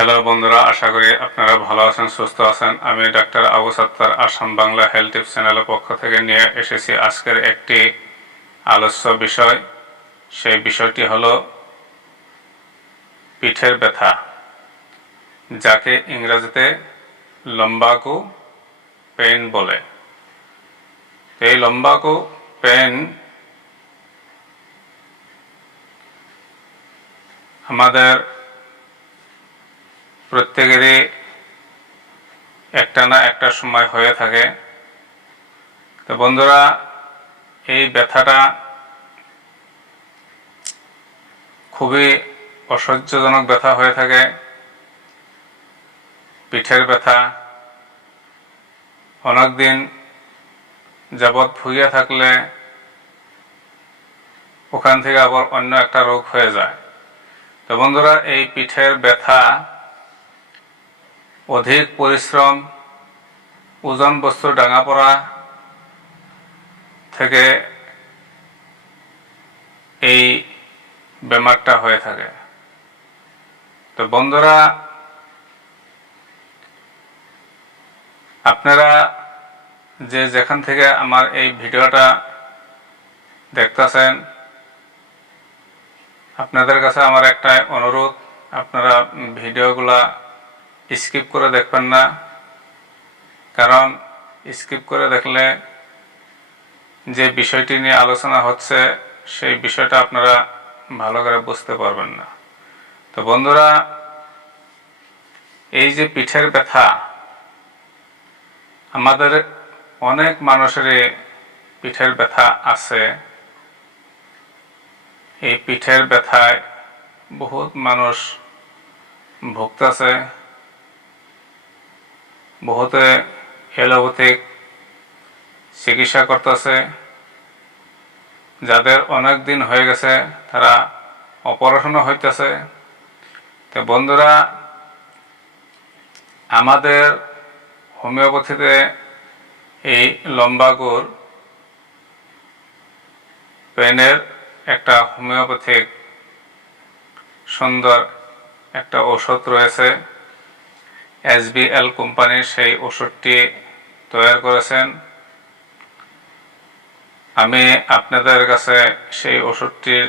Hello বন্ধুরা, আশা করি আপনারা ভালো আছেন, সুস্থ আছেন। আমি doctor Abu Sattar Assam Bangla health tips চ্যানেলের পক্ষ থেকে নিয়ে এসেছি আজকের একটি আলোচ্য বিষয়। সেই বিষয়টি হলো পিঠের ব্যথা, যাকে ইংরেজিতে লম্বাকু পেন বলে। এই লম্বাকু পেন আমাদের প্রত্যেকেরই একটা না একটা সময় হয়ে থাকে। তো বন্ধুরা, এই ব্যথাটা খুবই অসহ্যজনক ব্যথা হয়ে থাকে। পিঠের ব্যথা। অনেকদিন যাবৎ ভুগিয়ে থাকলে ওখান থেকে আবার অন্য একটা রোগ হয়ে যায়। তো বন্ধুরা, এই পিঠের ব্যথা অধিক পরিশ্রম ওজন বস্তু ডাঙা পড়া থেকে এই বেমারটা হয়ে থাকে। তো বন্ধুরা, আপনারা যে যেখান থেকে আমার এই ভিডিওটা দেখতেছেন, আপনাদের কাছে আমার একটা অনুরোধ, আপনারা ভিডিওগুলা স্কিপ করে দেখবেন না। কারণ স্কিপ করে দেখলে যে বিষয়টি নিয়ে আলোচনা হচ্ছে, সেই বিষয়টা আপনারা ভালো করে বুঝতে পারবেন না। তো বন্ধুরা, এই যে পিঠের ব্যথা, আমাদের অনেক মানুষেরই পিঠের ব্যথা আছে। এই পিঠের ব্যথায় বহুত মানুষ ভুগতেছে। বহুতে এলোপ্যাথিক চিকিৎসা করতেছে। যাদের অনেক দিন হয়ে গেছে, তারা অপারেশনও হইতেছে। তো বন্ধুরা, আমাদের হোমিওপ্যাথিতে এই লম্বাগুর পেনের একটা হোমিওপ্যাথিক সুন্দর একটা ওষুধ রয়েছে। এসবিএল কোম্পানির সেই ওষুধটি তৈরি করেছেন। আমি আপনাদের কাছে সেই ওষুধটির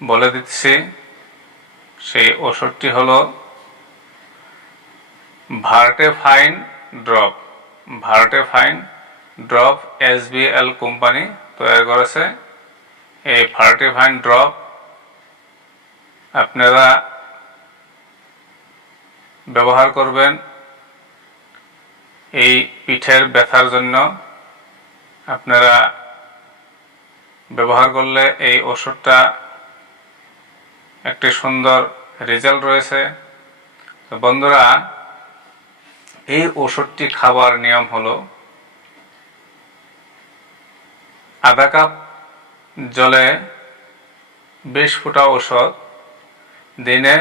বলে দিচ্ছি। সেই ওষুধটি হলো Vertefine drop. Vertefine drop SBL company তৈরি করেছে। এই ভার্টিফাইন ড্রপ আপনারা ব্যবহার করবেন এই পিঠের ব্যথার জন্য। আপনারা ব্যবহার করলে এই ওষুধটা একটি সুন্দর রেজাল্ট রয়েছে। তো বন্ধুরা, এই ওষুধটি খাবার নিয়ম হলো আধা কাপ জলে বিশ ফুটা ওষুধ দিনে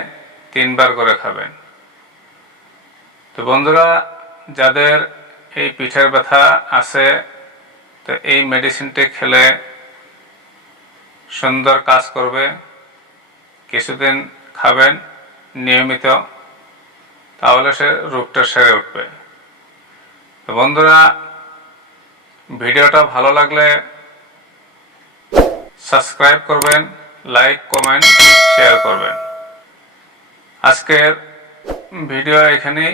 তিনবার করে খাবেন। তো বন্ধুরা, যাদের এই পিঠের ব্যথা আছে, তো এই মেডিসিনটি খেলে সুন্দর কাজ করবে। কিছুদিন খাবেন নিয়মিত, তাহলে সে রোগটা সেরে উঠবে। তো বন্ধুরা, ভিডিওটা ভালো লাগলে সাবস্ক্রাইব করবেন, লাইক, কমেন্ট শেয়ার করবেন। আজকের ভিডিও এখানেই।